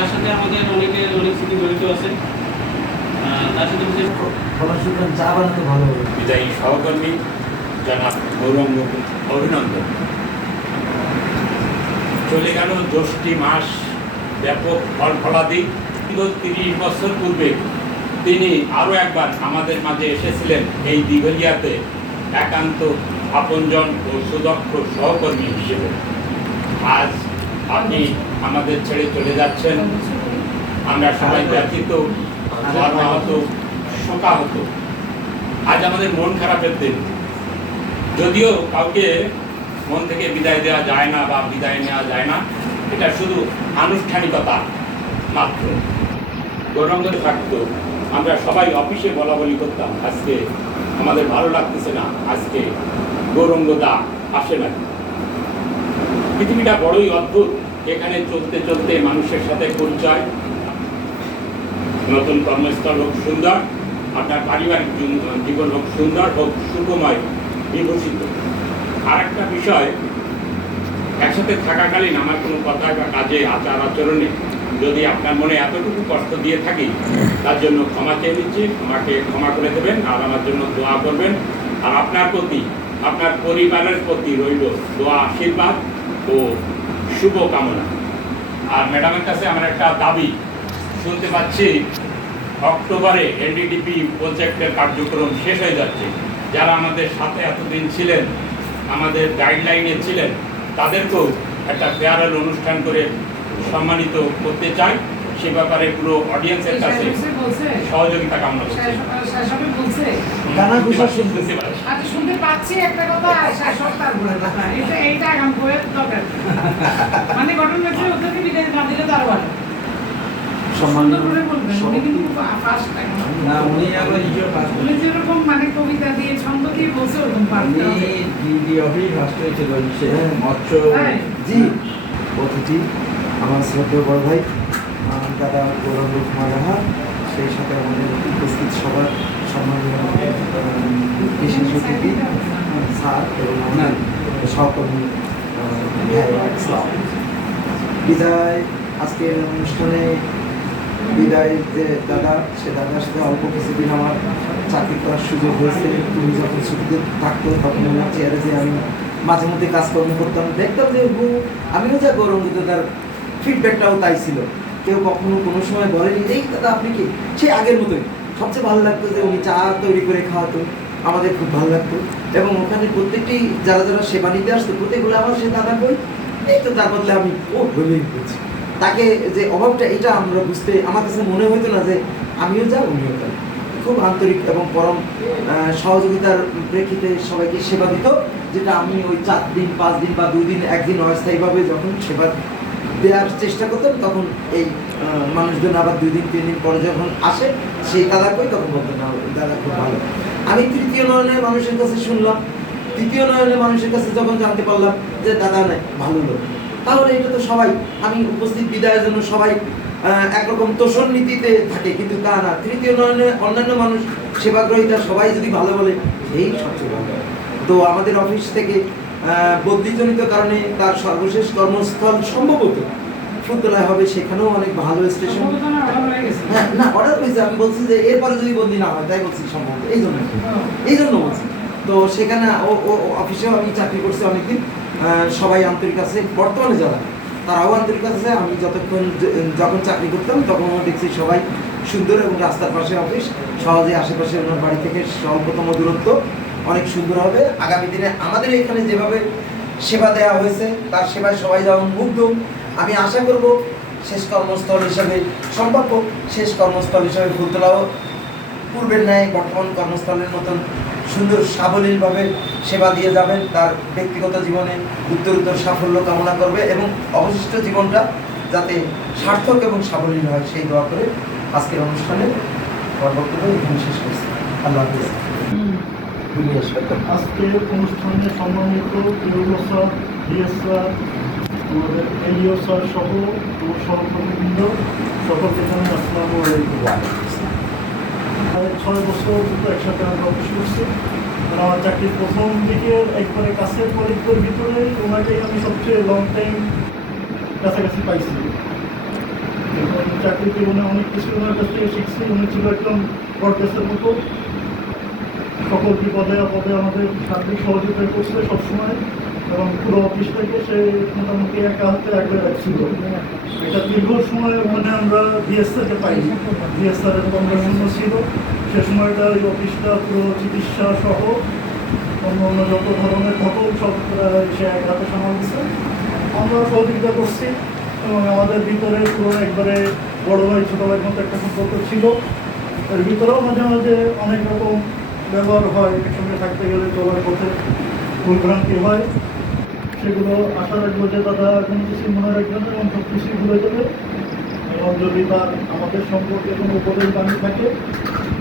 তার সাথে আমাদের অনেক স্মৃতি জড়িত আছে। তার সাথে চা বানাতে ভালো হবে। বিদায়ী সহকর্মী জনাব গৌরঙ্গ অভিনন্দন। চলে গেল জ্যৈষ্ঠী মাস, ব্যাপক ফল ফলাদি। 30 বছর পূর্বে তিনি আরও একবার আমাদের মাঝে এসেছিলেন এই দিঘলিয়াতে একান্ত আপনজন ও সুদক্ষ সহকর্মী হিসেবে। আজ আপনি আমাদের ছেড়ে চলে যাচ্ছেন। আমরা সবাই ব্যথিত, মর্মাহত, শোকাহত। আজ আমাদের মন খারাপের দিন। যদিও কাউকে মন থেকে বিদায় দেওয়া যায় না বা বিদায় নেওয়া যায় না, এটা শুধু আনুষ্ঠানিকতা মাত্র। গৌরঙ্গ থাকতো, আমরা সবাই অফিসে বলা বলি করতাম, আজকে আমাদের ভালো লাগতেছে না, আজকে গৌরঙ্গদা আসে না। পৃথিবীটা বড়ই অদ্ভুত। এখানে চলতে চলতে মানুষের সাথে পরিচয়, নতুন কর্মস্থল হোক সুন্দর, আপনার পারিবারিক জীবন হোক সুন্দর, হোক সুখময়, বিভূষিত। আর একটা বিষয়, একসাথে থাকাকালীন আমার কোনো কথা বা কাজে, আচার আচরণে যদি আপনার মনে এতটুকু কষ্ট দিয়ে থাকি, তার জন্য ক্ষমা চেয়ে নিচ্ছি। আমাকে ক্ষমা করে দেবেন আর আমার জন্য দোয়া করবেন। আর আপনার প্রতি, আপনার পরিবারের প্রতি রইল দোয়া, আশীর্বাদ ও শুভ কামনা। আর ম্যাডামের কাছে আমার একটা দাবি, শুনতে পাচ্ছি অক্টোবরে এনডিডিপি প্রজেক্টের কার্যক্রম শেষ হয়ে যাচ্ছে। যারা আমাদের সাথে এতদিন ছিলেন, আমাদের গাইডলাইনে ছিলেন, তাদেরকেও একটা ফেয়ারওয়েল অনুষ্ঠান করে সম্মানিত করতে চাই। সে ব্যাপারে পুরো অডিয়েন্সের কাছে সহযোগিতা কামনা করছি। শুনতে পাচ্ছি একটা কথা, এইটা আগাম করে দরকার, মানে ঘটনা হচ্ছে ওদেরকে বিদায় না দিলে তার ভালো। যেরকম মানে কবিতা দিয়ে ছন্দ দিয়ে বলছে ওরকম অতিথি আমার শ্রদ্ধেয় বড় ভাই দাদা গৌরঙ্গ কুমার রাহা, সেই সাথে আমাদের উপস্থিত সবার সম্মানীয় বিশেষ অতিথি স্যার এবং আমার সহকর্মী বিদায়। আজকের অনুষ্ঠানে বিদায় যে দাদা, সে দাদার সাথে অল্প কিছুদিন আমার চাকরি করার সুযোগ হয়েছে। তুমি যখন ছুটিতে থাকতো তখন আমার চেয়ারে যে আমি মাঝে মধ্যে কাজকর্ম করতাম, দেখতাম যে আমিও যা গৌরঙ্গ দাদার ফিডব্যাকটাও তাই ছিল। কেউ কখনো কোনো সময় বলেনি এই দাদা আপনি কি, সে আগের মতোই। সবচেয়ে ভালো লাগতো যে উনি চা তৈরি করে খাওয়াতো, আমাদের খুব ভালো লাগতো। এবং ওখানে প্রত্যেকটি যারা যারা সেবা নিতে আসতো, প্রত্যেকগুলো আমার সে দাদা কই, এই তো তার বদলে আমি বলেই করছি। তাকে যে অভাবটা, এটা আমরা বুঝতে, আমার কাছে মনে হতো না যে আমিও যা উনিও তাই। খুব আন্তরিক এবং পরম সহযোগিতার প্রেক্ষিতে সবাইকে সেবা দিত, যেটা আমি ওই 4 দিন 5 দিন বা 2 দিন 1 দিন অস্থায়ীভাবে যখন সেবা দেওয়ার চেষ্টা করতাম, তখন এই মানুষজন আবার 2 দিন 3 দিন পরে যখন আসে, সেই দাদা কই, তখন বলতো না দাদা খুব ভালো। আমি তৃতীয় নয়নের মানুষের কাছে শুনলাম, তৃতীয় নয়নের মানুষের কাছে যখন জানতে পারলাম যে দাদা নেই ভালো লোক, তাহলে এটা তো সবাই, আমি উপস্থিত বিদায়ের জন্য সবাই একরকম তোষণ নীতিতে থাকে, কিন্তু তা না। তৃতীয় নয়নে অন্যান্য মানুষ সেবাগ্রহীতা সবাই যদি ভালো বলে, এই সবচেয়ে ভালো। তো আমাদের অফিস থেকে বদলিজনিত কারণে তার সর্বশেষ কর্মস্থল সম্ভবত ফুলতলায় হবে, সেখানেও অনেক ভালো স্টেশন। হ্যাঁ না, অর্ডার হয়েছে, আমি বলছি যে এরপরে যদি বদলি না হয়, তাই বলছি সম্ভবত, এই জন্য বলছি। তো সেখানে ও অফিসেও আমি চাকরি করছি অনেকদিন। সবাই আন্তরিক আছে, বর্তমানে যারা তারাও আন্তরিক আছে। আমি যখন চাকরি করতাম তখন দেখছি সবাই সুন্দর, এবং রাস্তার পাশে অফিস, সহজে আশেপাশে ওনার বাড়ি থেকে স্বল্পতম দূরত্ব, অনেক সুন্দর হবে। আগামী দিনে আমাদের এখানে যেভাবে সেবা দেওয়া হয়েছে, তার সেবায় সবাই যেমন মুগ্ধ, আমি আশা করব শেষ কর্মস্থল হিসাবে, সম্ভাব্য শেষ কর্মস্থল হিসাবে ফুলতলাও পূর্বের ন্যায় বর্তমান কর্মস্থলের মতন সুন্দর সাবলীলভাবে সেবা দিয়ে যাবেন। তার ব্যক্তিগত জীবনে উত্তরোত্তর সাফল্য কামনা করবে এবং অবশিষ্ট জীবনটা যাতে সার্থক এবং সাবলীল হয়, সেই দোয়া করে আজকের অনুষ্ঠানে বক্তব্য এখানে শেষ করছি। আল্লাহ হাফেজ। আজকের অনুষ্ঠানে সম্মানিত স্যার, ডিএস স্যার, আমাদের এলিও স্যার সহ সহকর্মীবৃন্দ, সকলকে জানাই আসসালামু আলাইকুম। 6 বছর একসাথে আমরা অফিস করছি। আমার চাকরির প্রথম দিকে একবারে কাছের কলিগদের ভিতরে ওনাকেই আমি সবচেয়ে লং টাইম কাছাকাছি পাইছি। এবং চাকরি জীবনে অনেক কিছু ওনার কাছ থেকে শিখছি। উনি ছিল একদম বরদাস্তের মতো, সকল বিপদে আপদে আমাদের সার্বিক সহযোগিতা করছে সবসময়, এবং পুরো অফিস থেকে সে মোটামুটি একা হাতে আগলে রাখছিল। এটা দীর্ঘ সময় মানে আমরা ভিএসআরকে পাইনি, ভিএসআরের আমরা শূন্য ছিল সে সময়টা। এই অফিসটা পুরো চিকিৎসা সহ অন্য অন্য যত ধরনের সকল সব সে এক হাতে সামাল দিচ্ছে। আমরা সহযোগিতা করছি এবং আমাদের ভিতরে পুরো একবারে বড় ভাই ছোটো ভাইয়ের মতো একটা সম্পর্ক ছিল। এর ভিতরেও মাঝে মাঝে অনেক রকম ব্যবহার হয়, একসঙ্গে থাকতে গেলে চলার পথে ভুলভ্রান্তি হয়, সেগুলো আশা রাখবো যে দাদা কোনো কিছু মনে রাখবেন এবং সব কিছুই ভুলে যাবে। এবং যদি তার আমাদের সম্পর্কে কোনো উপদেশ বাণী থাকে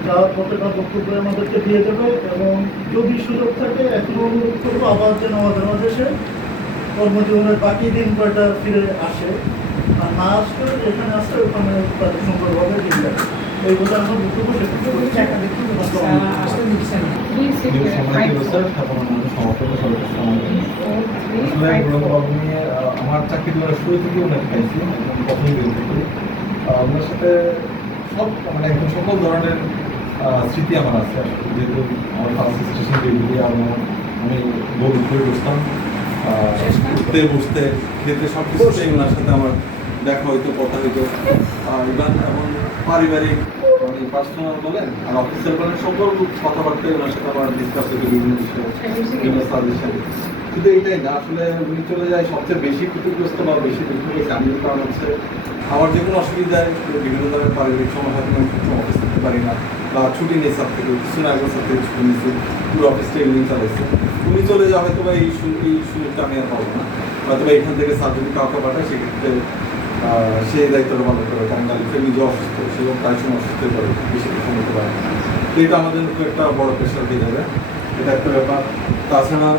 তার প্রত্যেকটা বক্তব্য আমাদেরকে দিয়ে দেবে, এবং যদি সুযোগ থাকে এখনও অনুরোধ করবো আবার যেন আমাদের মাঝে সে কর্মজীবনের বাকি দিন কয়টা ফিরে আসে, আর না আসলে যেখানে আসছে ওখানে তাদের সুন্দরভাবে ঠিক আছে। এই বলে আমার বক্তব্য সেটুকু বলছি। আমার চাকরি জীবনের শুরু থেকে ওনাকে পাইছি, প্রথম দিন থেকে ওনার সাথে সব মানে একদম সকল ধরনের স্মৃতি আমার আছে। যেহেতু আমার ফার্স্ট স্টেশন যেগুলি আমি গরু করে বসতাম, উঠতে বসতে খেতে সব কিছুতেই ওনার সাথে আমার দেখা হইতো, কথা হইতো। ইভেন এমন পারিবারিক মানে পার্সোনাল বলেন আর অফিসের বলেন সকল কথাবার্তায় ওনার সাথে আমার ডিসকাস হইতো বিভিন্ন বিষয়ে, বিভিন্ন সাজেশন। শুধু এইটাই না, আসলে উনি চলে যায় সবচেয়ে বেশি ক্ষতিগ্রস্ত বা বেশি দুঃখ পেয়েছে আমি, কারণ হচ্ছে আমার যে কোনো অসুবিধায় বিভিন্ন ধরনের পারিবারিক সমস্যা থেকে আমি অফিস করতে পারি না, বা ছুটি নেই সব থেকে, কিছু না আগের সাথে ছুটি নিয়েছি, পুরো অফিসটা এমনি চালাইছে। উনি চলে যাওয়া হয়তো বা এই সুযোগটা আমি আর পাবো না, হয়তো বা এখান থেকে স্যার যদি কাউকে পাঠায় সেক্ষেত্রে সেই দায়িত্বটা পালন করে, কারণ সে নিজে অসুস্থ, সেরকম প্রায় সময় অসুস্থ হয়ে পড়ে, বেশি কিছু নিতে পারে না। তো এটা আমাদের খুব একটা বড় প্রেশার দিয়ে যাবে, এটা একটা ব্যাপার। তাছাড়া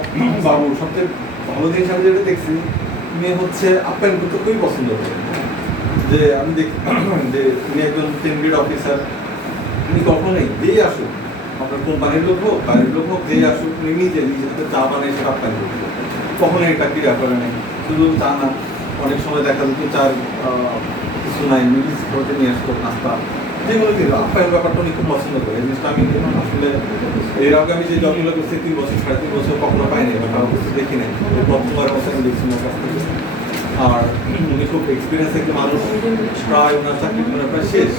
বাবু সবচেয়ে ভালো জিনিস আমি যেটা দেখছি, উনি হচ্ছে আপ্যায়ন করতে খুবই পছন্দ করে। যে আমি দেখি যে উনি একজন টেনগ্রেড অফিসার, উনি কখনোই যেই আসুক, আপনার কোম্পানির লোক হোক বাইরের লোক হোক, যেই আসুক উনি নিজে হাতে চা বানায় সেটা আপ্যায়ন করবে, কখনোই এটা ক্রিয়া করে নেই। শুধু চা না, অনেক সময় দেখা যেত চার কিছু নাই মিলিস করে নিয়ে আসতো নাস্তা, যেগুলো কিন্তু আপ্যায়ন ব্যাপারটা উনি খুব পছন্দ করে। এই জিনিসটা আমি আসলে এর আগে আমি যে জবগুলো করছি 3 বছর 3.5 বছর কখনো পাইনি বা কারো কিছু দেখি নাই, প্রথমবারের মতো আমি দেখছি ওনার কাছ থেকে। আর উনি খুব এক্সপিরিয়েন্স একটা মানুষ, প্রায় ওনার চাকরি প্রায় শেষ।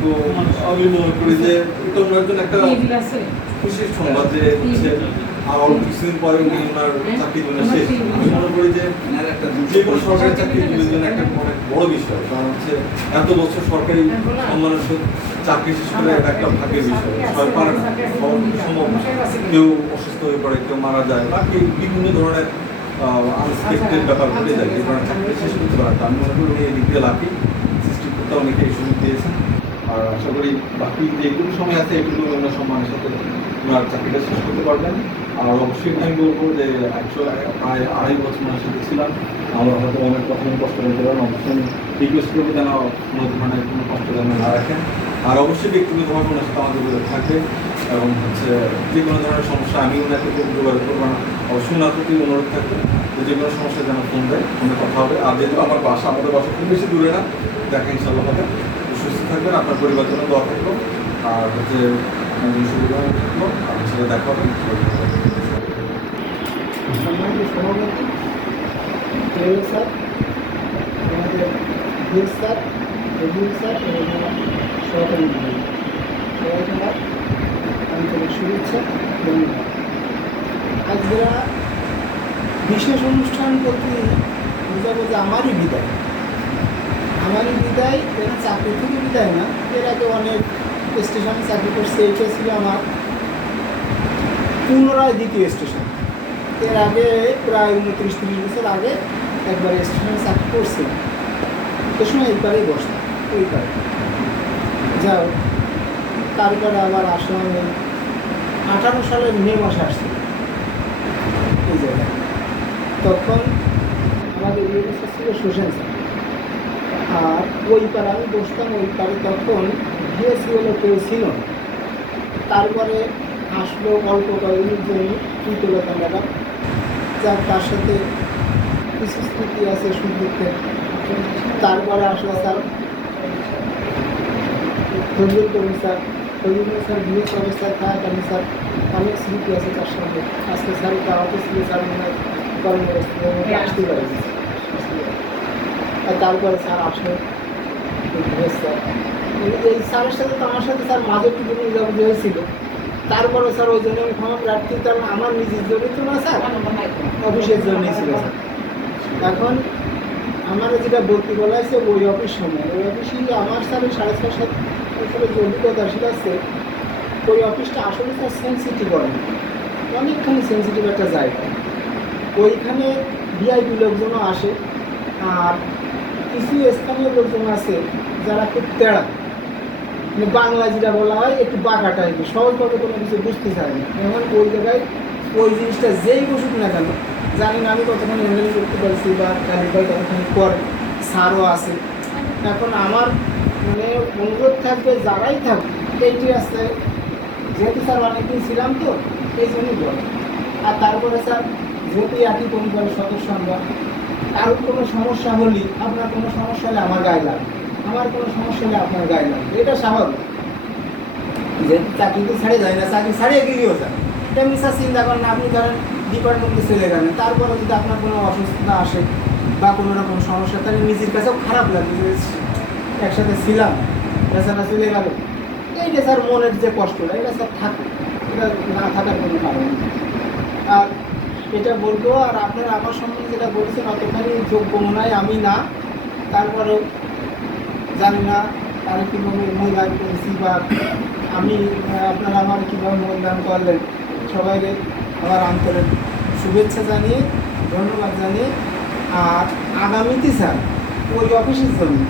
তো আমি মনে করি যে এটা ওনার জন্য একটা খুশির সংবাদ যে হচ্ছে আবার কিছুদিন পরে উনি ওনার চাকরি জীবনে শেষ। আমি মনে করি যে কোনো সরকারি চাকরি জীবনের জন্য একটা অনেক বড় বিষয়, কারণ হচ্ছে এত বছর সরকারি সম্মানের চাকরি শেষ করে এটা একটা ভাগ্যের বিষয়, সবাই পারে না, সম্ভব না। কেউ অসুস্থ হয়ে পড়ে, কেউ মারা যায়, বা কেউ বিভিন্ন ধরনের আনএক্সপেক্টেড ব্যাপার ঘটে যায়, এই ধরনের চাকরি শেষ করতে পারে। আমি মনে করি উনি এই দিক দিয়ে লাকি, সৃষ্টিকর্তা অনেকে এই সুযোগ দিয়েছেন। আর আশা করি বাকি যেটুকু সময় আছে এটুকু ওনার সম্মানের সাথে ওনার চাকরিটা শেষ করতে পারবেন। আর অবশ্যই আমি বলবো যে প্রায় 2.5 বছর ওনার সাথে ছিলাম, আমার হয়তো অনেক প্রথম কষ্ট নিতে পারেন, অবশ্যই রিকোয়েস্ট করবো যেন কোনো ধরনের কোনো কষ্ট যেন না রাখেন। আর অবশ্যই ব্যক্তিগতভাবে ওনার সাথে আমাদের থাকবে, এবং হচ্ছে যে কোনো ধরনের সমস্যা আমি ওনাকে যোগাযোগ করবো না, অবশ্যই ওনার প্রতি অনুরোধ থাকবে যে কোনো সমস্যা যেন ফোন দেয়, ফোনে কথা হবে। আর যেহেতু আমার বাসা, আমাদের বাসা খুব বেশি দূরে না, দেখা ইনশাল্লাহ হবে। সুস্থ থাকবেন, আপনার পরিবার জন্য দোয়া থাকলো, আর হচ্ছে সুবিধা থাকলো, আপনার সাথে দেখা হবে। সভাপতি স্যার, আমাদের ভিএস স্যার, এডিএম স্যার এবং সহকারী সবাইকে আমার আন্তরিক শুভেচ্ছা, ধন্যবাদ। আজকে বিশেষ অনুষ্ঠান বলতে বোঝাবো যে আমারই বিদায়, এরা চাকরি থেকে বিদায় না, এর আগে অনেক স্টেশনে চাকরি করছে। এইটা ছিল আমার পুনরায় দ্বিতীয় স্টেশন। এর আগে প্রায় 29-30 বছর আগে একবার স্টেশনে চাকরি করছিলাম, সে সময় এইবারেই বসতাম, ওইবারে যাও। তারপরে আবার আসলাম 18 সালের মে মাসে আসছিল এই জায়গায়। তখন আমাদের ইউনিভার্সিটি ছিল সোশ্যাল স্যার, আর ওই পারে আমি বসতাম, ওই পারে তখন ভিএসি হলো কেউ ছিল না। তারপরে আসলো অল্প কয়েকদিনের জন্য ম্যাডাম, যার তার সাথে কিছু স্মৃতি আছে সুদূরের তারপরে আসলে sir Fazlul Karim sir, Fazlul sir BS অবস্থায় থাকাকালীন স্যার অনেক স্মৃতি আছে তার সঙ্গে। আজকে স্যার দাওয়াতে ছিল স্যার মনে হয় কর্মব্যস্ত আসতে পারে। আর তারপরে স্যার আসলে স্যার এই স্যারের সাথে তো আমার সাথে স্যার মাঝে একটু বোঝাবুঝি হয়েছিল। তারপরে স্যার ওই জন্য আমি ক্ষমা প্রার্থী, কারণ আমার নিজের জন্য তো না স্যার, অফিসের জন্যই ছিল স্যার। এখন আমার যেটা ভর্তি বলা হয়েছে ওই অফিস সময়, ওই অফিসই আমার স্যার 6.5-7 বছরের যে অভিজ্ঞতা সেটা আছে, ওই অফিসটা আসলে স্যার সেন্সিটিভ হয়, অনেকখানি সেন্সিটিভ একটা জায়গা। ওইখানে ভিআইপি লোকজনও আসে, আর কিছু স্থানীয় লোকজন আছে যারা খুব তেড়া, মানে বাংলায় যেটা বলা হয় একটু বাঁকা টাইপের, সহজভাবে কোনো কিছু বুঝতে চায় না। এমন ওই জায়গায় ওই জিনিসটা যেই বসুক না কেন, জানি না আমি কতখানি হ্যান্ডেল করতে পারছি বা ভাই কতখানি করে, স্যারও আছে। এখন আমার মানে অনুরোধ থাকবে যারাই থাকবে এইটি রাস্তায়, যেহেতু স্যার অনেকদিন ছিলাম তো এই জন্যই বলে। আর তারপরে স্যার যেহেতু একই পরিবারের সদস্য আমরা, কারোর কোনো সমস্যা হলে, আপনার কোনো সমস্যা হলে আমার গায়ে লাগবে, আমার কোনো সমস্যা হলে আপনার গায়ে লাগবে, এটা স্বাভাবিক। যেহেতু চাকরি তো ছাড়ে যায় না, চাকরি ছাড়িয়ে গেলেও যায়। তেমনি স্যার চিন্তা করেন, আপনি ধরেন ডিপার্টমেন্টে চলে গেলেন, তারপরে যদি আপনার কোনো অসুস্থতা আসে বা কোনো রকম সমস্যা, তাহলে নিজের কাছেও খারাপ লাগে যে একসাথে ছিলাম, বেচারা চলে গেল। এইটা স্যার মনের যে কষ্টটা, এটা স্যার থাকে, এটা না থাকার কোনো কারণ নেই। আর এটা বলবো, আর আপনারা আমার সম্বন্ধে যেটা বলেছেন অতখানি যোগ্য মনে হয় আমি না, তারপরেও জানি না তারা কীভাবে মূল্যায়ন করেছি বা আমি আপনারা আমার কীভাবে মূল্যায়ন করলেন। সবাইকে আমার আন্তরিক শুভেচ্ছা জানিয়ে, ধন্যবাদ জানিয়ে, আর আগামীতে স্যার ওই অফিসের জন্য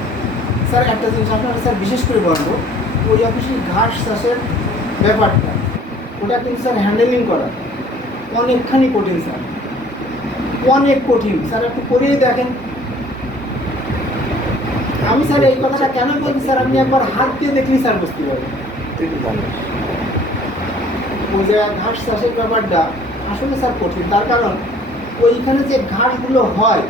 স্যার একটা জিনিস আপনারা স্যার বিশেষ করে বলবো, ওই অফিসের ঘাস চাষের ব্যাপারটা, ওটা কিন্তু স্যার হ্যান্ডেলিং করা অনেকখানি কঠিন স্যার, অনেক কঠিন স্যার, একটু করেই দেখেন। আমি স্যার এই কথাটা কেন বলছি স্যার, আপনি একবার হাত দিয়ে দেখলেই স্যার বুঝতে পারবেন। ওই যে ঘাস চাষের ব্যাপারটা আসলে স্যার কঠিন, তার কারণ ওইখানে যে ঘাসগুলো হয়